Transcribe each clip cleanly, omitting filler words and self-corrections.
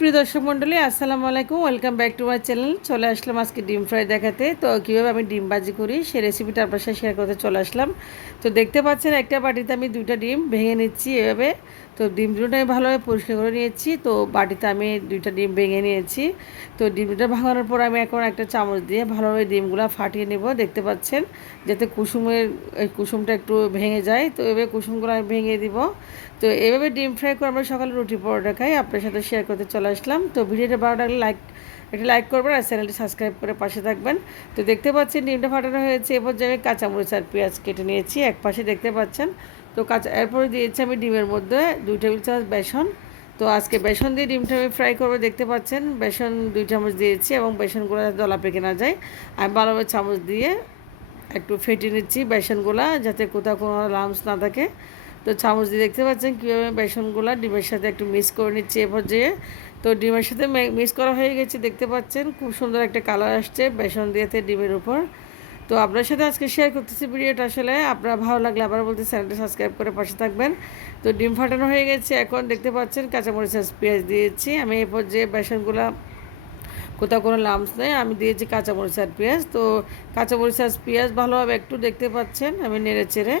প্রিয় দর্শক মণ্ডলী, আসসালামু আলাইকুম। Welcome back to my channel. চলে আসলাম আজকে ডিম ফ্রাই দেখাতে। তো কীভাবে আমি ডিম ভাজি করি সেই রেসিপিটা আপনার সাথে শেয়ার করতে চলে আসলাম। তো দেখতে পাচ্ছেন একটা বাটিতে আমি 2টা ডিম ভেঙে নিচ্ছি এভাবে। তো ডিম দুটো আমি ভালোভাবে পরিষ্কার করে নিয়েছি। তো বাটিতে আমি 2টা ডিম ভেঙে নিয়েছি। তো ডিম দুটো ভাঙানোর পর আমি এখন একটা চামচ দিয়ে ভালোভাবে ডিমগুলো ফাটিয়ে নেব। দেখতে পাচ্ছেন যাতে কুসুমটা একটু ভেঙে যায়। তো এভাবে কুসুমগুলো আমি ভেঙে দিব। তো এভাবে ডিম ফ্রাই করে আমরা সকালে রুটি পরোটা খাই। আপনার সাথে শেয়ার করতে চলে আসলাম। তো ভিডিওটা ভালো লাগলে একটা লাইক করবেন আর চ্যানেলটি সাবস্ক্রাইব করে পাশে থাকবেন। তো দেখতে পাচ্ছেন ডিমটা ফাটানো হয়েছে। এরপর যে আমি কাঁচামরিচ আর পেঁয়াজ কেটে নিয়েছি এক পাশে দেখতে পাচ্ছেন। তো এরপরে দিয়েছি আমি ডিমের মধ্যে 2 টেবিল চামচ বেসন। তো আজকে বেসন দিয়ে ডিমটা আমি ফ্রাই করবো। দেখতে পাচ্ছেন বেসন 2 চামচ দিয়েছি এবং বেসনগুলো দলা পেকে না যায় আমি ভালোভাবে চামচ দিয়ে একটু ফেটিয়ে নিচ্ছি বেসনগুলো, যাতে কোথাও কোনো লাম্পস না থাকে। তো চামচ দিয়ে দেখতে পাচ্ছেন কীভাবে বেসনগুলো ডিমের সাথে একটু মিক্স করে নিচ্ছি এ পর্যায়ে। তো ডিমের সাথে মিক্স করা হয়ে গেছে। দেখতে পাচ্ছেন খুব সুন্দর একটা কালার আসছে বেসন দিয়েতে ডিমের উপর। তো আপনার সাথে আজকে শেয়ার করতেছি ভিডিওটা। আসলে আপনারা ভালো লাগলে আবার বলতে চ্যানেলটা সাবস্ক্রাইব করে পাশে থাকবেন। তো ডিম ফাটানো হয়ে গেছে। এখন দেখতে পাচ্ছেন কাঁচামরিচ আর পেঁয়াজ দিয়েছি আমি এ পর্যায়ে। বেসনগুলো কোথাও কোনো লাম্পস নেই, আমি দিয়েছি কাঁচামরিচ আর পেঁয়াজ। তো কাঁচামরিচ আর পেঁয়াজ ভালোভাবে একটু দেখতে পাচ্ছেন আমি নেড়ে চেড়ে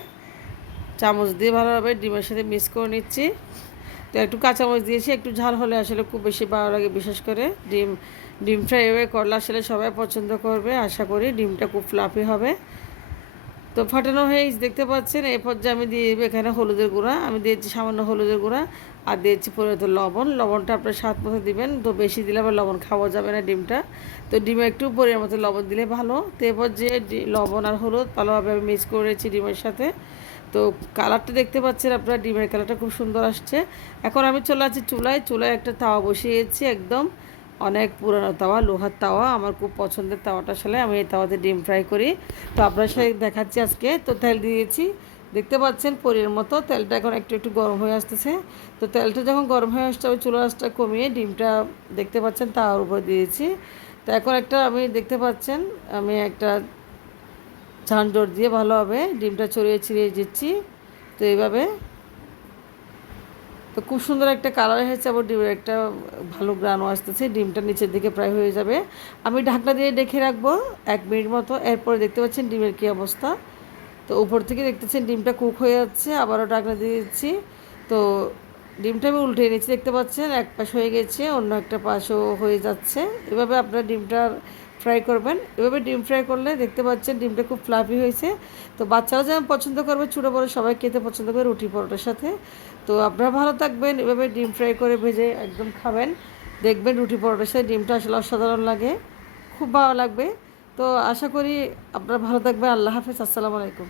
চামচ দিয়ে ভালোভাবে ডিমের সাথে মিক্স করে নিচ্ছি। তো একটু কাঁচামরিচ দিয়েছি, একটু ঝাল হলে আসলে খুব বেশি ভালো লাগে। বিশেষ করে ডিম ফ্রাই এভাবে করলে আসলে সবাই পছন্দ করবে। আশা করি ডিমটা খুব ফ্লাফি হবে। তো ফাটানো হয়ে দেখতে পাচ্ছেন। এই পর্যায়ে আমি দিয়ে দেবো এখানে হলুদের গুঁড়া। আমি দিয়েছি সামান্য হলুদের গুঁড়া আর দিয়েছি পরিমিত লবণটা আপনার স্বাদ মতো দিবেন। তো বেশি দিলে আবার লবণ খাওয়া যাবে না ডিমটা। তো ডিমে একটু পরিমাণ মতো লবণ দিলে ভালো। তো এরপর যে লবণ আর হলুদ ভালোভাবে আমি মিক্স করেছি ডিমের সাথে। তো কালারটা দেখতে পাচ্ছেন আপনারা, ডিমের কালারটা খুব সুন্দর আসছে। এখন আমি চলে আছি চুলায় একটা তাওয়া বসিয়েছি, একদম অনেক পুরানো তাওয়া, লোহার তাওয়া। আমার খুব পছন্দের তাওয়াটা, আসলে আমি এই তাওয়াতে ডিম ফ্রাই করি। তো আপনার সাথে দেখাচ্ছি আজকে। তো তেল দিয়েছি দেখতে পাচ্ছেন পরির মতো। তেলটা এখন একটু একটু গরম হয়ে আসতেছে। তো তেলটা যখন গরম হয়ে আসছে আমি চুলা আঁচটা কমিয়ে ডিমটা দেখতে পাচ্ছেন তাওয়ার উপর দিয়েছি। তো এখন আমি দেখতে পাচ্ছেন আমি একটা ঝাঁঝর দিয়ে ভালোভাবে ডিমটা ছড়িয়ে ছিড়িয়ে দিচ্ছি। তো এইভাবে তো খুব সুন্দর একটা কালার হয়েছে। আবার ডিমের একটা ভালো গ্রানও আসতেছে। ডিমটা নিচের দিকে প্রায় হয়ে যাবে। আমি ঢাকনা দিয়ে ঢেকে রাখবো 1 মিনিট মতো। এরপরে দেখতে পাচ্ছেন ডিমের কী অবস্থা। তো উপর থেকে দেখতেছেন ডিমটা কুক হয়ে যাচ্ছে। আবারও ঢাকনা দিয়ে দিচ্ছি। তো ডিমটা আমি উল্টে নিচ্ছি। দেখতে পাচ্ছেন এক পাশ হয়ে গেছে, অন্য একটা পাশও হয়ে যাচ্ছে। এভাবে আপনারা ডিমটা ফ্রাই করবেন। এভাবে ডিম ফ্রাই করলে দেখতে পাচ্ছেন ডিমটা খুব ফ্লাফি হয়েছে। তো বাচ্চারা যেমন পছন্দ করবে, ছোটো বড়ো সবাই খেতে পছন্দ করে রুটি পরোটার সাথে। তো আপনারা ভালো থাকবেন। এভাবে ডিম ফ্রাই করে ভেজে একদম খাবেন, দেখবেন রুটি পরোটার সাথে ডিমটা আসলে অসাধারণ লাগে, খুব ভালো লাগবে। তো আশা করি আপনারা ভালো থাকবেন। আল্লাহ হাফেজ, আসসালামু আলাইকুম।